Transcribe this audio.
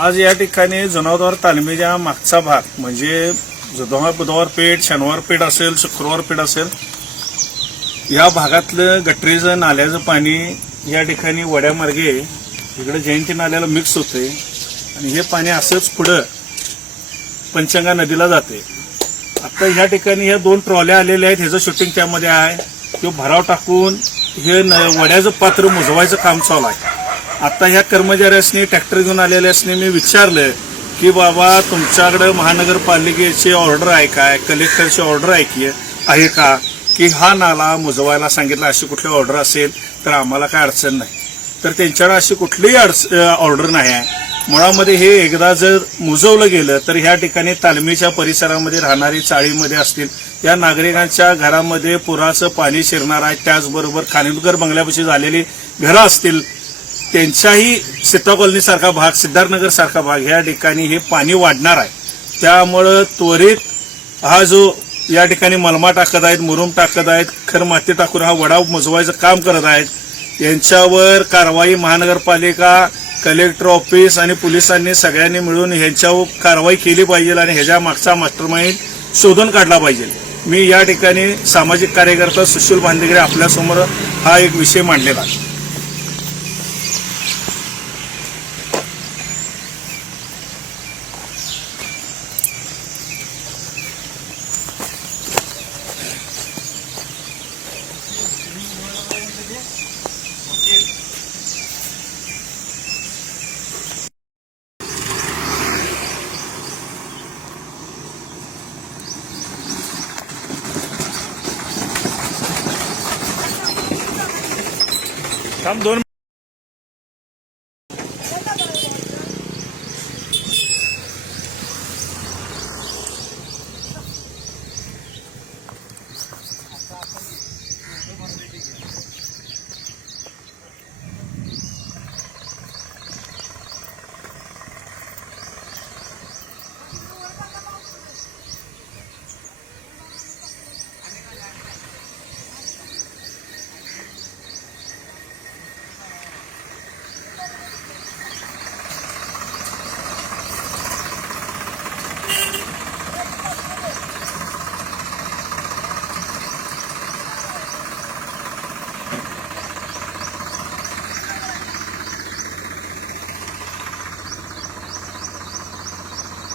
आज या ठिकाणी जनावर तालमीच्या मागचा भाग म्हणजे जनावर बुधवार पेठ शनिवार पेठ असेल शुक्रवार पेठ असेल या भागातलं गटरीचं नाल्याचं पाणी या ठिकाणी वड्यामार्गे इकडे जयंती नाल्याला मिक्स होते आणि हे पाणी असंच पुढं पंचंगा नदीला जाते आत्ता ह्या ठिकाणी ह्या दोन ट्रॉल्या आलेल्या आहेत ह्याचं शूटिंग त्यामध्ये आहे तो भराव टाकून हे न वड्याचं पात्र मुजवायचं काम चालू आहे आता ह्या कर्मचाऱ्यासनी ट्रॅक्टर घेऊन आलेल्यासनी मी विचारलं की बाबा तुमच्याकडं महानगरपालिकेची ऑर्डर आहे काय कलेक्टरची ऑर्डर आहे की आहे का की हा नाला मुजवायला सांगितला अशी कुठली ऑर्डर असेल तर आम्हाला काय अडचण नाही तर त्यांच्याकडे अशी कुठलीही अडच ऑर्डर नाही आहे मुळामध्ये हे एकदा जर मुजवलं गेलं तर ह्या ठिकाणी तालमीच्या परिसरामध्ये राहणारी चाळीमध्ये असतील या नागरिकांच्या घरामध्ये पुराचं पाणी शिरणार आहे त्याचबरोबर खानिलकर बंगल्यापाशी झालेली घरं असतील त्यांच्याही सीता कॉलनीसारखा भाग सिद्धार्थनगरसारखा भाग ह्या ठिकाणी हे पाणी वाढणार आहे त्यामुळं त्वरित हा जो या ठिकाणी मलमा टाकत आहेत मुरुम टाकत आहेत खर माती टाकून हा वडाव मजवायचं काम करत आहेत यांच्यावर कारवाई महानगरपालिका कलेक्टर ऑफिस आणि पोलिसांनी सगळ्यांनी मिळून ह्यांच्यावर कारवाई केली पाहिजे आणि ह्याच्या मागचा माइंड शोधून काढला पाहिजे मी या ठिकाणी सामाजिक कार्यकर्ता सुशील भांदेगरे आपल्यासमोर हा एक विषय मांडलेला आहे Tam donum